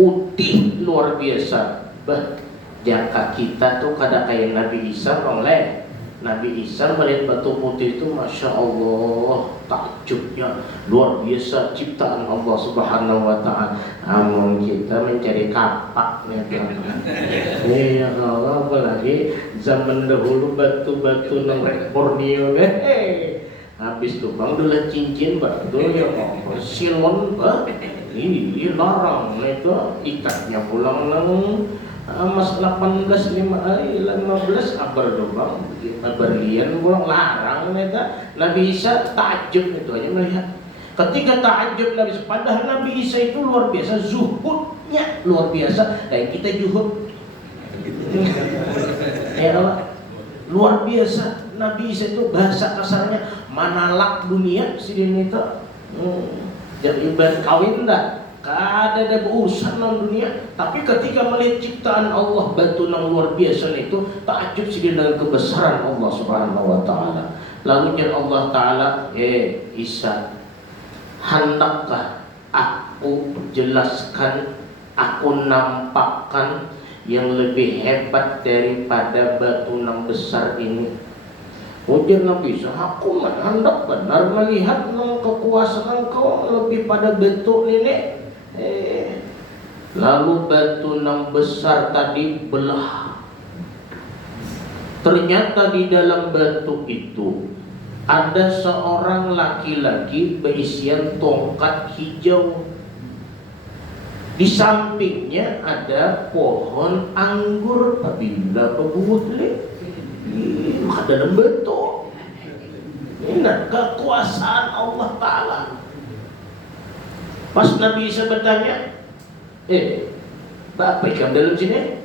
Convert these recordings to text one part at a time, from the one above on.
putih luar biasa. Jaka kita tuh kada kayak Nabi Isa oleh Nabi Isa melihat batu putih itu, masya Allah, takjubnya luar biasa ciptaan Allah Subhanahu Wa Taala. Namun kita mencari kapak nih, ya Allah, apalagi zaman dahulu batu-batu nang Borneo habis tuh bang dulu cincin batu ya silon ini larang itu ikatnya pulang nang mas 15 abar doang berlian pulang larang neta. Nabi Isa takjub itu aja melihat. Ketika takjub Nabi Isa, padahal Nabi Isa itu luar biasa zuhudnya luar biasa, kayak kita zuhud ya Allah, luar biasa. Nabi Isa itu bahasa kasarnya manalak dunia si ini tuh jadi berkawin dah. Kada ada urusan dalam dunia, tapi ketika melihat ciptaan Allah batu yang luar biasa itu takjub sih dengan kebesaran Allah Subhanahu Wa Taala. Lalu jalla Allah Taala, Isa, hendakkah aku jelaskan, aku nampakkan yang lebih hebat daripada batu yang besar ini? Ujar Nabi Isa, aku hendak benar melihat kekuasaan kau lebih pada bentuk ini. Lalu batu yang besar tadi belah. Ternyata di dalam batu itu ada seorang laki-laki berisian tongkat hijau. Di sampingnya ada pohon anggur. Apabila berbuat maka dalam batu ini kekuasaan Allah Ta'ala. Pas Nabi Isa bertanya, apa ikan dalam sini?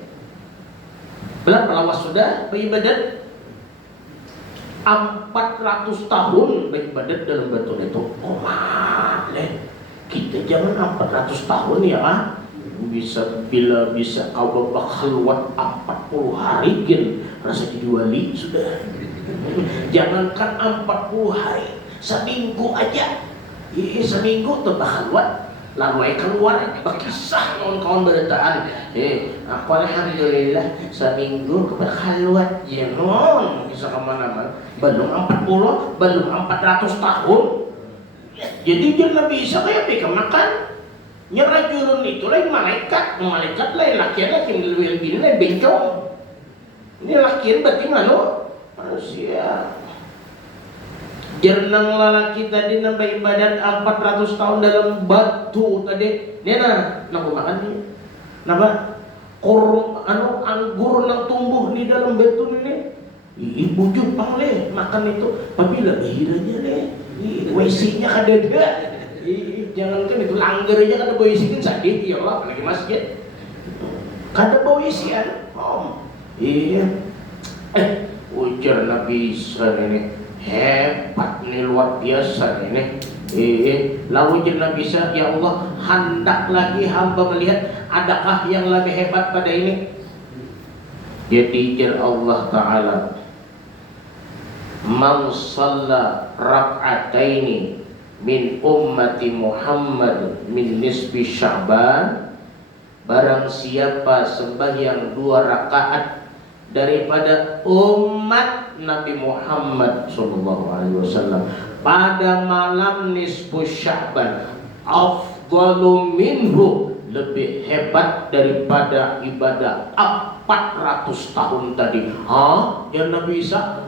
Berapa lama sudah beribadat? 400 tahun beribadat dalam batu itu. Oh maleh, kita jangan 400 tahun ya. Bila bisa kau berkhalwat 40 hari gen rasa jadi wali sudah. Jangankan 40 hari, seminggu aja. Seminggu tuh berkhalwat, lalu keluar berkisah kawan-kawan beritaan. Aku alhamdulillah seminggu berkhalwat ya non, bisa kemana-mana. Belum 40, belum 400 tahun. Jadi dia Nabi Isa kayak pika makan. Nyerajulun itu lain malaikat lain lakian yang lebih lain bencong. Ini lakian berarti manusia. Jernang lalaki tadi nambah ibadat 400 tahun dalam batu tadi. Nena, nak makan ni. Napa? Anggur nang tumbuh di dalam batu ni. Ibu jupang le makan itu. Apabila hiranya le, WC-nya ada dia. Jangankan itu langgar aja kada bawa isi kan sakit ya Allah, apalagi masjid. Kada bawa isian. Iya. Ujar Nabi Isa ini hebat nih, luar biasa ini. Lalu ujar Nabi Isa, ya Allah, hendak lagi hamba melihat adakah yang lebih hebat pada ini. Jadi ujar Allah Ta'ala, man shalla rak'ataini min ummati Muhammad min nisbi Sya'ban, barang siapa sembahyang 2 rakaat daripada umat Nabi Muhammad SAW pada malam nisbu Sya'ban, afdalu minhu, lebih hebat daripada ibadah 400 tahun tadi. Ya Nabi Isa,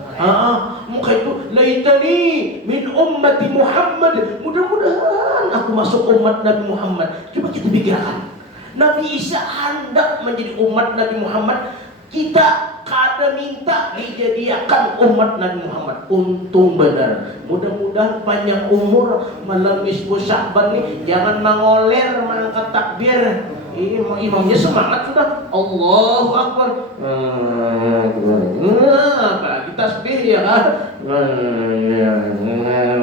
muka itu laitani min ummati Muhammad, mudah-mudahan aku masuk umat Nabi Muhammad. Coba kita pikirkan, Nabi Isa hendak menjadi umat Nabi Muhammad, kita kada minta dijadikan umat Nabi Muhammad. Untung benar, mudah-mudahan panjang umur malam nisfu Sya'ban nih, jangan mengoler mengangkat takbir. Imamnya semangat sudah, Allahu Akbar, apalagi tasbih ya kan.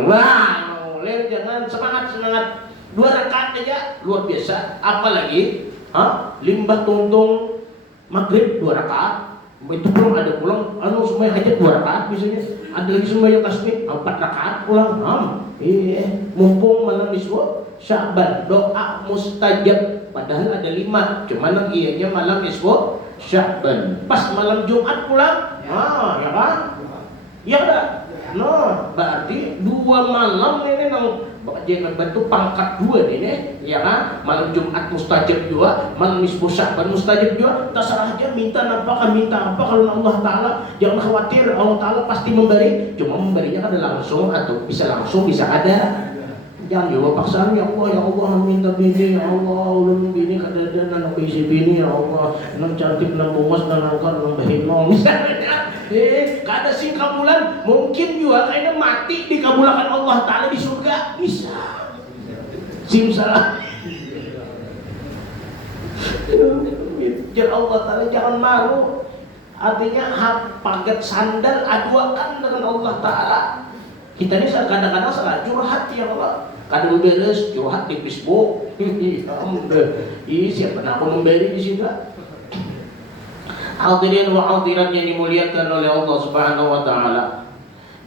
Boleh jangan semangat 2 rakaat aja luar biasa. Apalagi limbah tungtung maghrib 2 rakaat, itu belum ada pulang semuanya hajat 2 rakaat biasanya. Ada lagi semuanya tasbih 4 rakaat pulang. Mumpung malam nisfu Sya'ban, doa mustajab padahal ada 5, cuman ianya malam nisfu Sya'ban. Pas malam Jumat pulang, ya kan? Ya kan? Nah, berarti 2 malam ini nang jangan bantu pangkat 2 ini, ya kan? Malam Jumat mustajab juga, malam nisfu Sya'ban mustajab juga. Terserah aja minta apa kalau Allah Taala. Jangan khawatir, Allah Taala pasti memberi. Cuma memberinya kan langsung atau bisa langsung, bisa ada. Jangan juga paksaan, ya Allah minta bini, ya Allah ulun bini kadang anak isi bini, ya Allah nang cantik nang bungas nang angkat nang bahimong misalnya. Kada sing kabulan mungkin juga kayaknya mati dikabulkan Allah Taala di surga bisa. Simsalah. Jar Allah Taala jangan malu. Artinya paket sandal aduakan dengan Allah Taala. Kita ini kadang-kadang salah curhat ya Allah. Kadang beres curhat di Facebook. Siapa nak aku memberi di sini? Hadirin wa hadirat yang dimuliakan oleh Allah Subhanahu wa taala.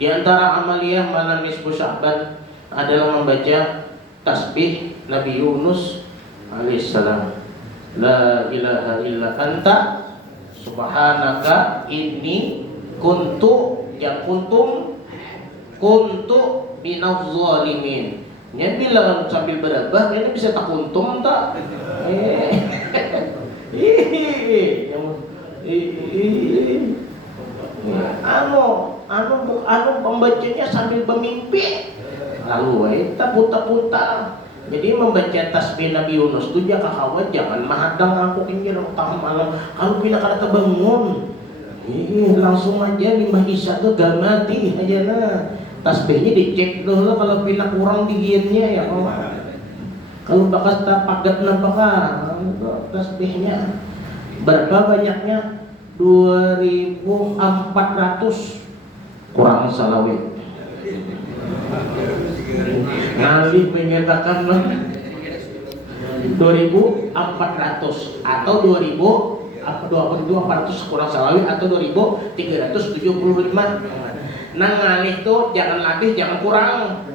Di antara amaliyah malam nisfu Sya'ban adalah membaca tasbih Nabi Yunus alaihissalam. La ilaha illa anta subhanaka inni kuntu minaz zalimin. Nya bilang sambil berabah, ini bisa tak untung tak? Anu pembacanya sambil bermimpi. Lalu putar. Jadi membaca tasbih Nabi Yunus itu jangan mahadang aku tinggal tengah malam. Kalau bila kada terbangun, langsung aja limbah isya tuh gak mati aja nah. Tasbihnya dicek dulu kalau pina kurang digiannya ya kalau bakas tak pagat napakah tasbihnya berapa banyaknya 2400 kurang salawit ngalih menyatakan 2400 atau 2400 kurang salawit atau 2375. Nah ngalih tuh jangan lebih jangan kurang.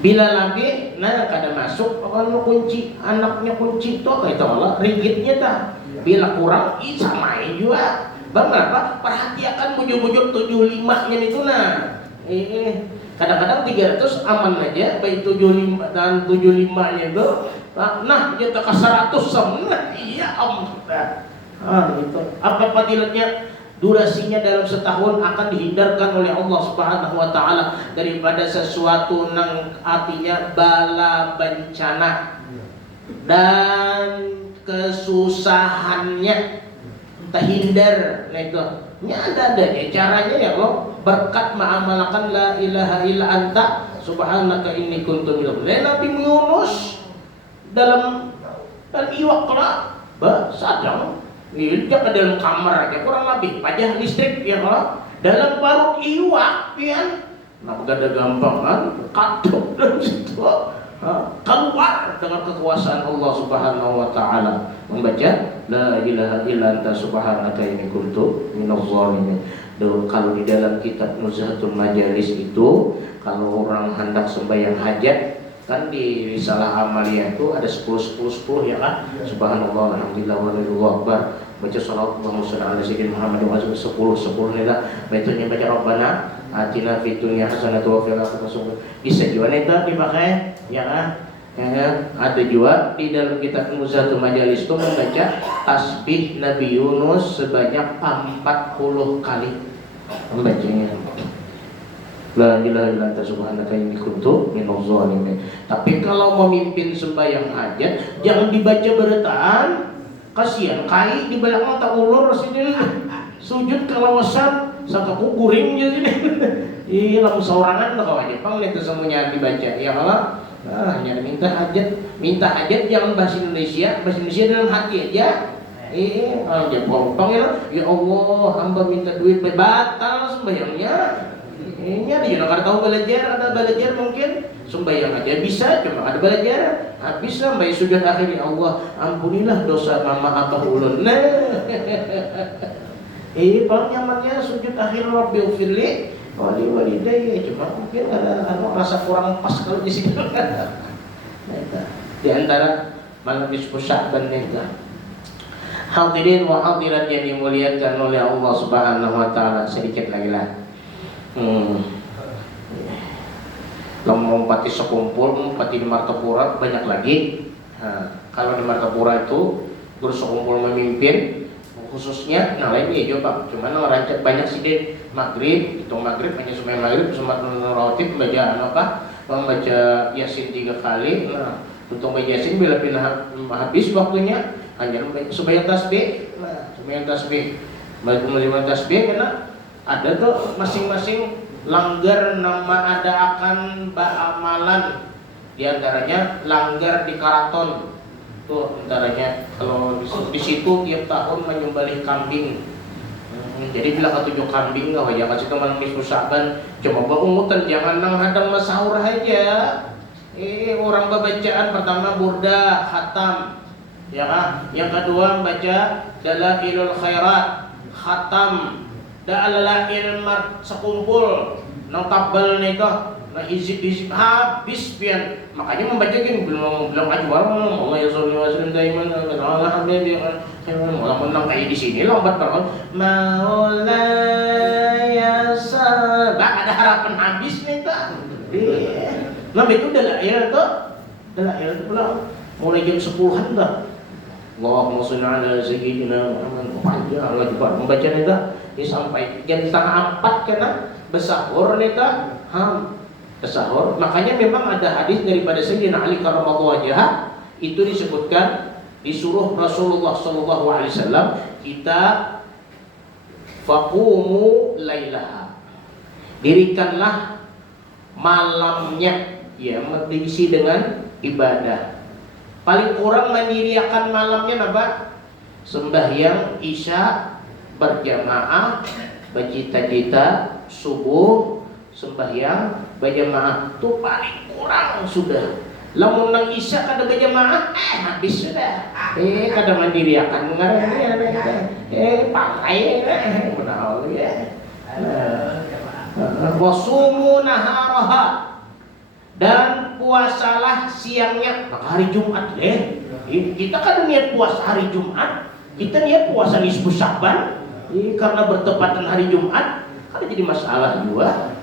Bila lebih, nah kada masuk kalau kunci anaknya kunci tuh kayak Allah ringgitnya tak. Bila kurang, samain juga. Bang apa? Perhatikan bujur-bujur 75-nya itu nah. Kadang-kadang 300 aman aja, baik 75 dan 75-nya itu. Nah kita ke 100 sama. Iya itu. Apa fadilatnya? Durasinya dalam setahun akan dihindarkan oleh Allah Subhanahu wa taala daripada sesuatu yang artinya bala bencana dan kesusahannya terhindar. Nah itu ada caranya ya Allah berkat mengamalkan la ilaha illa anta subhanaka inni kuntu minadh dhalimin. Nabi Yunus dalam iwaqra sadang dia ke dalam kamar aja kurang lebih pajah listrik ya kalau dalam parut iwak ya nah gada gampang kan katuk dari situ keluar dengan kekuasaan Allah Subhanahu wa taala membaca la ilaha illa anta subhanaka inni kuntu minadh dhalimin. Kalau di dalam kitab Nuzhatul Majalis itu kalau orang hendak sembahyang hajat kan di risalah amaliyah itu ada 10 ya kan subhanallah alhamdulillah wallahu akbar baca salawat Allahumma shalli ala sayyidina Muhammad wa 10 nila metodenya baca rabbana atina fid dunya hasanah wa fil akhirati hasanah bisa juga neta dipakai ya kan ada juga di dalam kitab Nuzhatul Majalis itu membaca tasbih Nabi Yunus sebanyak 40 kali membacanya. La ilaha illa anta subhanaka inni kuntu minadh dhalimin. Tapi kalau memimpin sembahyang hajat jangan dibaca beretaan. Kasihan kai di belakang tak ulur sini sujud kalawasan sangka kuguring jadi iya langsung seorangan lah kawan Jepang itu semuanya dibaca ya kalau hanya minta hajat jangan bahasa Indonesia dalam hati aja. Kalau Jepang panggil ya Allah hamba minta duit batal sembahyangnya. Ini dia nak tahu belajar mungkin sembahyang aja bisa cuma ada belajar bisa sampai sujud akhir ya Allah ampunilah dosa mama abah ulun paling nyamannya sujud akhir Rabbi ufirli wali walidayya cuma mungkin ada rasa kurang pas kalau di sini. Di antara malam nisfu Sya'ban itu. Hadirin wa hadirat yang dimuliakan oleh Allah Subhanahu wa taala, sedikit lagi lah. Kalau pati sekumpul, pati di Martapura banyak lagi. Kalau di Martapura itu guru sekumpul memimpin, khususnya yang lain ya coba. Cuman orang banyak sih deh maghrib, itu maghrib hanya sembahyang maghrib, sholat rawatib, membaca Yasin 3 kali. Nah, untuk membaca Yasin bila habis waktunya hanya sembahyang tasbih. Nah, sembahyang tasbih, sembahyang tasbih karena ada tuh masing-masing langgar nama ada akan amalan, diantaranya langgar di karaton tuh antaranya. Kalau di situ tiap tahun menyembelih kambing. Jadi bila ketujuh kambing nggak ya kasih teman nisfu Sya'ban, cuma berumutan jangan nang hadang sahur aja. Orang bacaan pertama burda khatam, ya kan? Yang kedua baca dalailul khairat khatam, dalail mat sekumpul nang tabel nih toh. Nah hizib habis pian, makanya membaca gini belum ajwar Allah ya sallallahu alaihi wasallam daiman alhamdulillah malah menang kayak di sini lambat banget maula ya sabak, ada harapan habis nih tak. Nah itu dalail itu pulang mulai jam 10-an dah. Allahumma sholli ala sayyidina Muhammad Allah juga membaca nih sampai jam 3:30 kena bersahur nih sahur. Makanya memang ada hadis daripada Sayyidina Ali karramallahu wajhah, itu disebutkan disuruh Rasulullah sallallahu alaihi wasallam kita faqumu lailaha, dirikanlah malamnya, ya diisi dengan ibadah. Paling kurang mendirikan malamnya apa? Sembahyang isya berjamaah, bercita-cita subuh sembahyang berjamaah tuh paling kurang sudah. Lamun nang isya kada berjamaah habis sudah. Kada mandiri akan mengarang pakai benar ya. Wasumu naharaha, dan puasalah siangnya. Maka hari Jumat kita kan niat puasa hari Jumat, kita niat puasa nisfu Sya'ban. Karena bertepatan hari Jumat kan jadi masalah juga.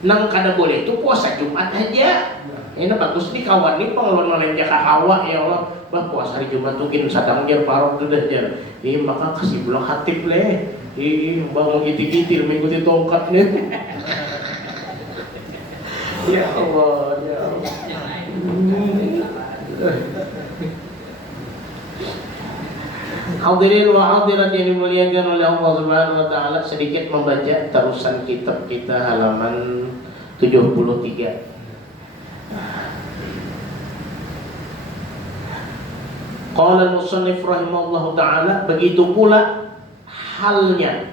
Nang kada boleh itu puasa Jumat aja. Ini bagus nih kawan nih pengeluaran oleh jaka hawa ya Allah. Bah puasa hari Jumat tuh gin sadang jar parok tuh dah jar. Maka kasih bulan khatib leh. Bangun gitir-gitir mengikuti tongkat nih. Ya Allah, ya Allah. Hadirin wa hadirat yang dimuliakan oleh Allah Subhanahu wa taala, sedikit membaca terusan kitab kita halaman 73. Qala al-musannif rahimahullahu taala, begitu pula halnya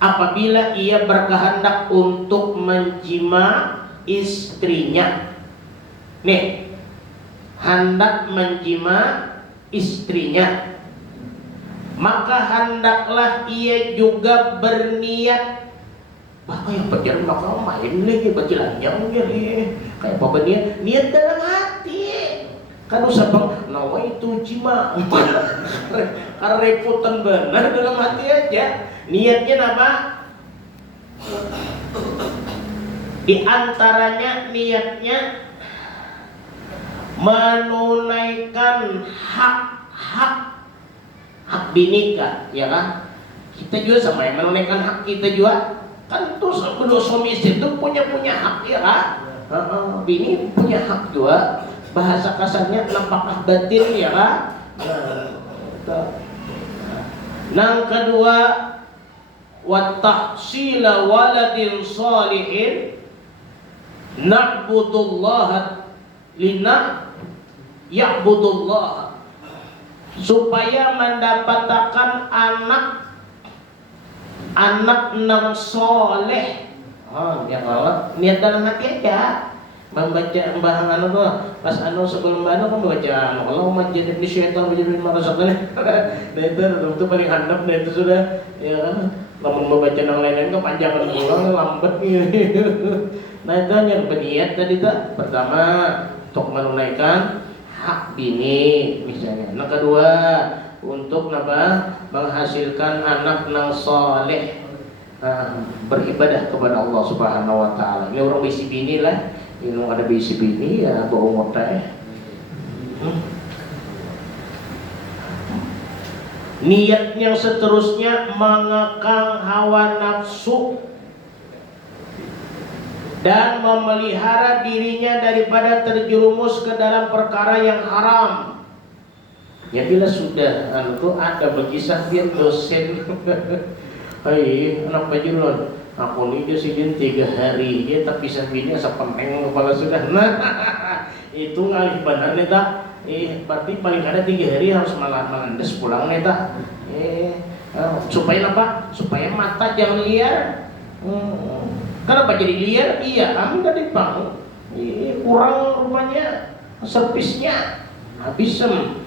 apabila ia berkehendak untuk menjima istrinya. Nih, hendak menjima istrinya, maka hendaklah ia juga berniat. Bapak yang berjalan maka main lagi berjalannya kayak apa niat dalam hati. Kan usah bang nawaitu jima repotan benar dalam hati aja. Niatnya apa? Di antaranya niatnya menunaikan hak binika, ya kan? Kita juga sama yang menunaikan hak kita juga. Kan tuh kedua suami istri itu punya hak, ya kan? Bini punya hak juga. Bahasa kasarnya nampakah batin, ya kan? Yang kedua, wa tahsila waladin salihin na'budullaha ya'budullah, supaya mendapatkan anak yang soleh. Ya Allah, niat dalam hati aja. Membaca bahangan itu pas sebelum kan membaca Allahumma jannibni syaitan wa jannibni ma razaqtana. Nah itu paling handap, nah itu sudah, ya kan. Namun membaca yang lain-lain kepanjangan ulang lambat gitu. Nah itu yang berniat tadi tak. Pertama untuk menunaikan hak bini misalnya. Yang kedua untuk menghasilkan anak nang soleh, beribadah kepada Allah Subhanahu wa taala. Ini orang bisi bini lah. Ini ada bisi bini ya bawa motor. Niat yang seterusnya mengekang hawa nafsu dan memelihara dirinya daripada terjerumus ke dalam perkara yang haram. Ya bila sudah itu ada berkisah dia dosen. Hai, anak pajulon. Aku ni dia sidin 3 hari dia tapi sabini asa peneng kepala sudah. Nah, itu ngalih benar nih tak. Berarti paling ada 3 hari harus melandes pulang nih tak. Supaya apa? Supaya mata jangan liar. Kenapa jadi liar? Iya, kami tadi bang. Kurang rupanya servisnya. Habis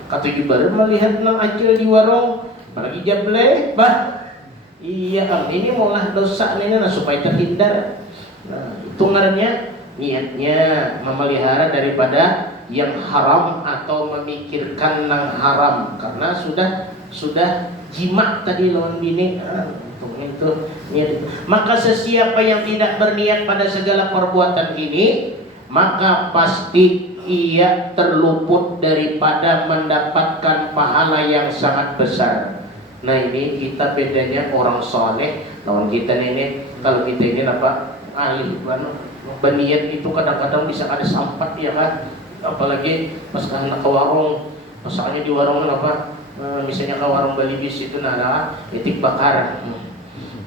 kata baru melihat nang acil di warung, apalagi jable, bah. Iya, ini malah dosa nih nah, supaya terhindar. Nah, itu ngarannya niatnya memelihara daripada yang haram atau memikirkan yang haram karena sudah jima tadi lawan bini. Itu niat. Maka sesiapa yang tidak berniat pada segala perbuatan ini, maka pasti ia terluput daripada mendapatkan pahala yang sangat besar. Nah ini kita bedanya orang soleh lawan kita ini. Kalau kita ini apa ahli berniat itu kadang-kadang bisa ada sampat ya kan, apalagi pas ke warung, pasalnya di warung apa misalnya ke warung Bali bis itu nada etik bakar,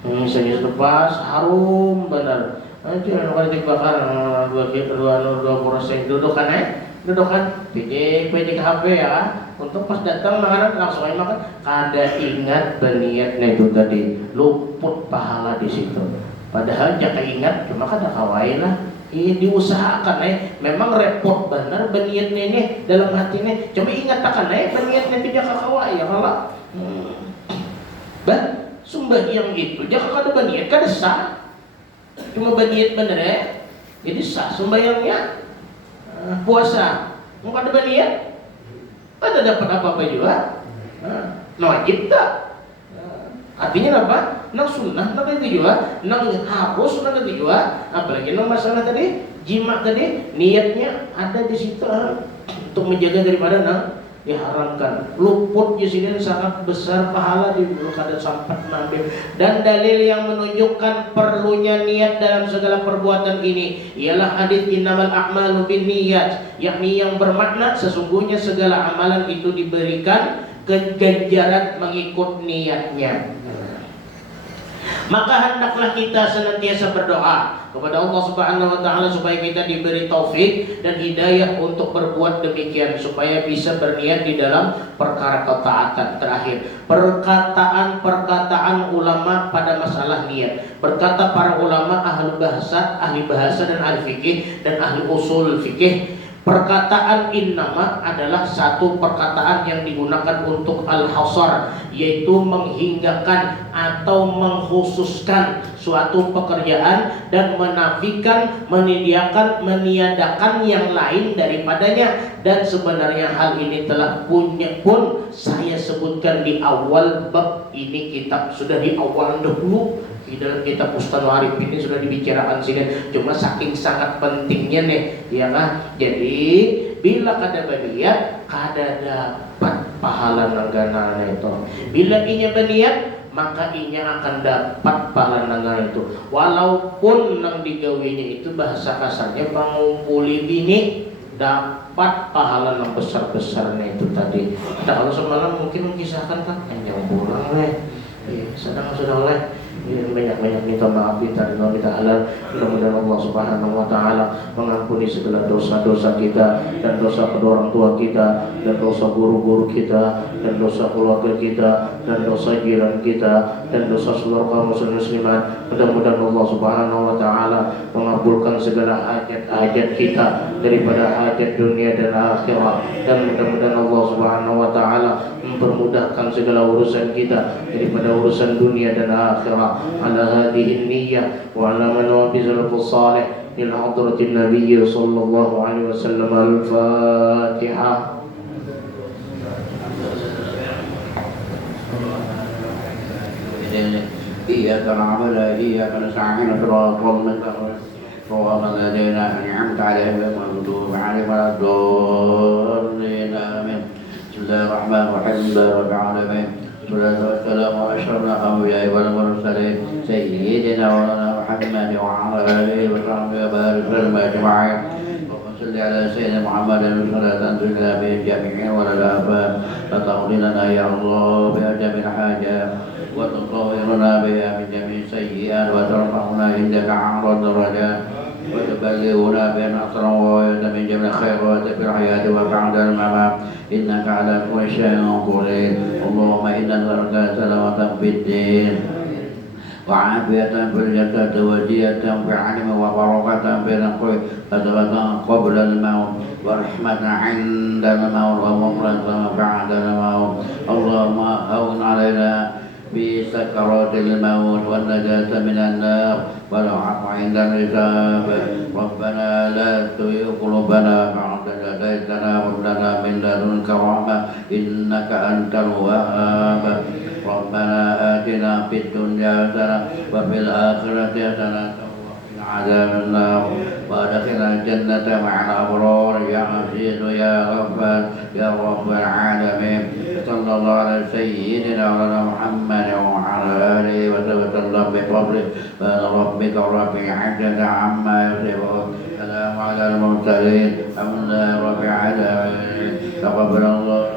misalnya itu pas harum benar aja kalau etik bakar dua proses dudukan pijik HP ya untuk pas datang makanan langsung aja makan. Kada ingat berniatnya itu tadi luput pahala di situ. Padahal jika ingat cuma kada kawai lah. Ini diusahakan memang repot benar berniatnya ini dalam hati ini. Cuma ingat akan berniatnya tidak kawai ya kalau. Bah sembahyang itu jika kada berniat kada sah. Cuma berniat benar jadi sah sembahyangnya. Puasa mau kada berniat kada dapat apa-apa juga. Wajib tak? Artinya apa? Nang sunnah nang itu juga, nang harus nang itu juga. Apalagi nang masalah tadi jima tadi niatnya ada di situ untuk menjaga daripada nang diharamkan. Luput di sini sangat besar pahala di kada sampai ngambil. Dan dalil yang menunjukkan perlunya niat dalam segala perbuatan ini ialah hadis innamal a'malu binniyat, yakni yang bermakna sesungguhnya segala amalan itu diberikan ganjaran mengikut niatnya. Maka hendaklah kita senantiasa berdoa kepada Allah Subhanahu wa taala supaya kita diberi taufik dan hidayah untuk berbuat demikian, supaya bisa berniat di dalam perkara ketaatan. Terakhir, perkataan ulama pada masalah niat. Berkata para ulama ahli bahasa dan ahli fikih dan ahli usul fikih, perkataan innama adalah satu perkataan yang digunakan untuk al-hasar, yaitu menghinggakan atau mengkhususkan suatu pekerjaan dan menafikan, meniadakan yang lain daripadanya. Dan sebenarnya hal ini telah pun saya sebutkan di awal bab ini kitab, sudah di awal dahulu di dalam kitab Ustadz Warif ini sudah dibicarakan sini. Cuma saking sangat pentingnya nih ya kan. Jadi bila kada berniat kada dapat pahala nanggana itu. Bila inya berniat maka inya akan dapat pahala nanggana itu. Walaupun nang digawinya itu bahasa kasarnya mengumpuli bini, dapat pahala yang besar-besarnya itu tadi. Kalau semalam mungkin mengisahkan kan yang pulang sedang sudah oleh banyak-banyak minta maaf kita dan minta halal. Mudah-mudahan Allah Subhanahu wa taala mengampuni segala dosa-dosa kita dan dosa kedua orang tua kita dan dosa guru-guru kita dan dosa keluarga kita dan dosa jiran kita dan dosa seluruh kaum muslimat. Mudah-mudahan Allah Subhanahu wa taala mengabulkan segala hajat-hajat kita daripada hajat dunia dan akhirat, dan mudah-mudahan Allah Subhanahu wa taala mempermudahkan segala urusan kita daripada urusan dunia dan akhirat. Ala hadhihi niyyah wa ala manabi salafus salih ila hadratin nabiy sallallahu alaihi wasallam. Al-Fatihah. الدين إياك نعبد وإياك نستعين صراط المستقيم صراط الذين أنعمت عليهم غير المغضوب عليهم ولا الضالين آمين بسم الله الرحمن الرحيم الحمد لله رب العالمين والصلاة والسلام على أشرف الأنبياء والمرسلين سيدنا مولانا محمد وعلى آله وصحبه وبارك وسلم أجمعين صل على سيدنا محمد صلاة تنزلنا به الجميع ولا الآفات فتقضي لنا يا الله بأجب الحاجات وتطهرنا بها من جميع السيئات وترفعنا عندك أعلى الدرجات وتبلغنا بها نصرا وغاية من جميع الخيرات في الحياة وبعد الممات إنك على كل شيء قدير اللهم إنا نسألك سلامة في الدين وعافية في الجسد وزية في العلم وبركة في الرزق وثبة قبل الموت ورحمة عند الموت ومغفرة بعد الموت اللهم هون علينا في سكرات الموت والنجاة من النار والعفو عند الحساب ربنا لا تزغ قلوبنا بعد إذ هديتنا وهب لنا من لدنك رحمة إنك أنت الوهاب ربنا آتنا في الدنيا حسنة وفي الآخرة حسنة وقنا عذاب النار وأدخلنا الجنة مع الأبرار يا عزيز يا غفار يا رب العالمين صلى الله على سيدنا مولانا محمد وعلى آله وسلم بفضله سبحان ربك رب العزة عما يصفون سلام على المرسلين الحمد لله رب العالمين تقبل الله